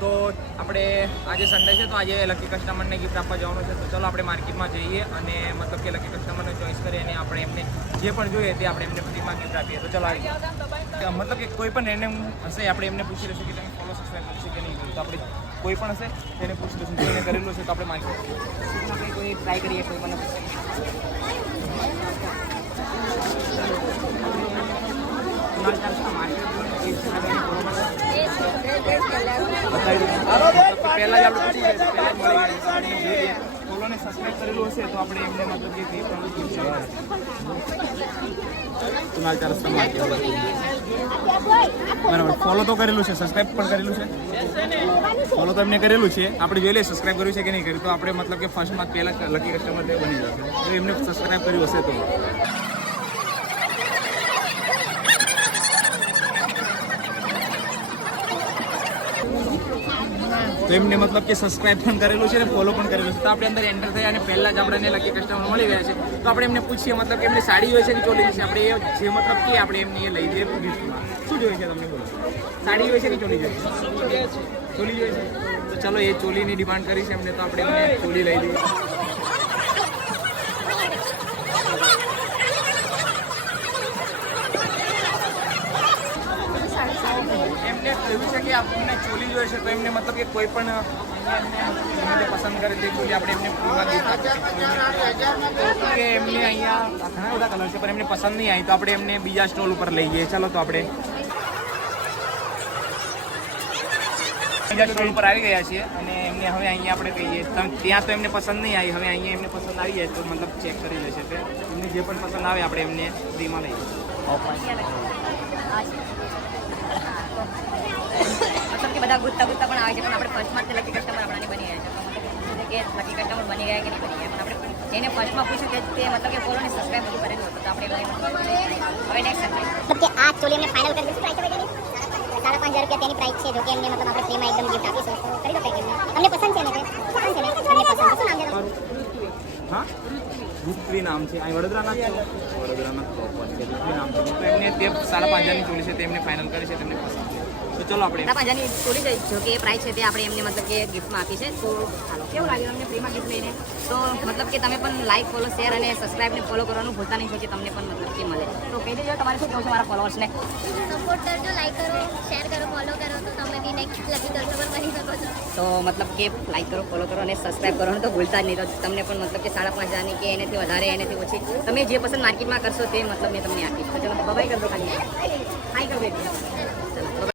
તો આપણે આજે સન્ડે છે તો આજે લકી કસ્ટમરને ગિફ્ટ આપવા જવાનું છે. તો ચલો આપણે માર્કેટમાં જઈએ અને મતલબ કે લકી કસ્ટમરને ચોઈસ કરીએ અને આપણે એમને જે પણ જોઈએ તે આપણે એમને ફ્રીમાં ગિફ્ટ આપીએ. તો ચલો આવી મતલબ કે કોઈ પણ રેન્ડમ હશે આપણે એમને પૂછી લઈશું કે તમે ફોલો સબસ્ક્રાઈબ કરશે કે નહીં કર્યું. તો આપણે કોઈ પણ હશે તેને પૂછી લઈશું જેને કરેલું છે. તો આપણે માર્કેટમાં કોઈ ટ્રાય કરીએ કોઈ પણ પહેલા જ આપણે પૂછી લઈએ પહેલા જ મળી ગઈ ફોલોને સબસ્ક્રાઈબ કરેલું હશે તો આપણે એમને મતલબ કે બરાબર ફોલો તો કરેલું છે સબસ્ક્રાઈબ પણ કરેલું છે ફોલો તો એમને કરેલું છે આપણે જોઈ લઈએ સબસ્ક્રાઈબ કર્યું છે કે નહીં કર્યું. તો આપણે મતલબ કે ફર્સ્ટમાં પહેલાં લકી કસ્ટમર બની જશે તો એમને સબસ્ક્રાઈબ કર્યું હશે તો એમને મતલબ કે સબસ્ક્રાઈબ પણ કરેલું છે ને ફોલો પણ કરેલું છે. તો આપણે અંદર એન્ટર થયા અને પહેલાં જ આપણને લકી કસ્ટમર મળી ગયા છે. તો આપણે એમને પૂછીએ મતલબ કે એમની સાડી હોય છે કે ચોલી છે આપણે એ જે મતલબ કે આપણે એમને એ લઈ દઈએ ગિફ્ટમાં. શું જોઈએ છે તમને બોલો સાડી હોય છે કે ચોલી જોઈએ ચોલી જોઈએ છે. તો ચલો એ ચોલીની ડિમાન્ડ કરી છે એમને તો આપણે એમને ચોલી લઈ લઈએ. એમને કહ્યું છે કે આપણને ચોલી જોઈએ છે તો એમને મતલબ કે કોઈ પણ પસંદ કરે તે ચોલી આપણે એમને કે એમને અહીંયા ઘણા બધા કલર છે પણ એમને પસંદ નહીં આવી તો આપણે એમને બીજા સ્ટોલ ઉપર લઈ જઈએ. ચાલો તો આપણે બીજા સ્ટોલ ઉપર આવી ગયા છીએ અને એમને હવે અહીંયા આપણે કહીએ ત્યાં તો એમને પસંદ નહીં આવી હવે અહીંયા એમને પસંદ આવી જાય તો મતલબ ચેક કરી લેશે તે એમને જે પણ પસંદ આવે આપણે એમને ફ્રીમાં લઈએ. मतलब कि બધા ગુત્તા પણ આવે છે પણ આપણે ફર્સ્ટમાં જ લકી કસ્ટમર આપણાને બની ગયા છે તો મતલબ કે લકી કસ્ટમર બની ગયા કે નહીં બની ગયા પણ આપણે એને ફર્સ્ટમાં પૂછ્યું કે તે મતલબ કે ફોલોને સબસ્ક્રાઈબ બધું કરેલું હતું તો આપણે હવે નેક્સ્ટ મતલબ કે આ ચોલી એમને ફાઇનલ કરી દીધું પ્રાઇસ હવે તેની 5,500 રૂપિયા તેની પ્રાઇસ છે જો કે એમને મતલબ આપણે ફ્રીમાં એકદમ ગિફ્ટ આપીશું તો કરી દો પેકેજ તમને પસંદ છે ને પસંદ છે ને તમને પસંદ શું નામ છે તમારું? હા પૃથ્વી નામ છે અહીં વડોદરાના જ છો વડોદરાના પ્રોપર છે પૃથ્વી નામ છે તો એમને તે 5,500ની ચોલી છે તે એમને ફાઇનલ કરી છે તેમને પસંદ છે. તો ચલો આપણે 5,500ની ચોલી છે જો કે પ્રાઇસ છે તે આપણે એમને મતલબ કે ગિફ્ટમાં આપી છે. તો હાલો કેવું લાગ્યું અમને ફ્રીમાં ગિફ્ટ લઈને તો મતલબ કે તમે પણ લાઈક ફોલો શેર અને સબસ્ક્રાઈબને ફોલો કરવાનું ભૂલતા નહીં છો કે તમને પણ મતલબ કે મળે. તો કહી દેજો તમારે શું કહું છે મારા ફોલોઅર્સને સપોર્ટ કરજો લાઈક કરો શેર કરો ફોલો કરો તો તમે બી નેક્સ્ટ લકી કસ્ટમર બની શકો છો. તો મતલબ કે લાઈક કરો ફોલો કરો અને સબસ્ક્રાઈબ કરવાનું તો ભૂલતા જ નહીં. તો તમને પણ મતલબ કે 5,500ની કે એનાથી વધારે એનાથી ઓછી તમે જે પસંદ માર્કેટમાં કરશો તે મતલબ મેં તમને આપીશ. તો ચલો બાય કરજો ખાલી હાઈ કરો.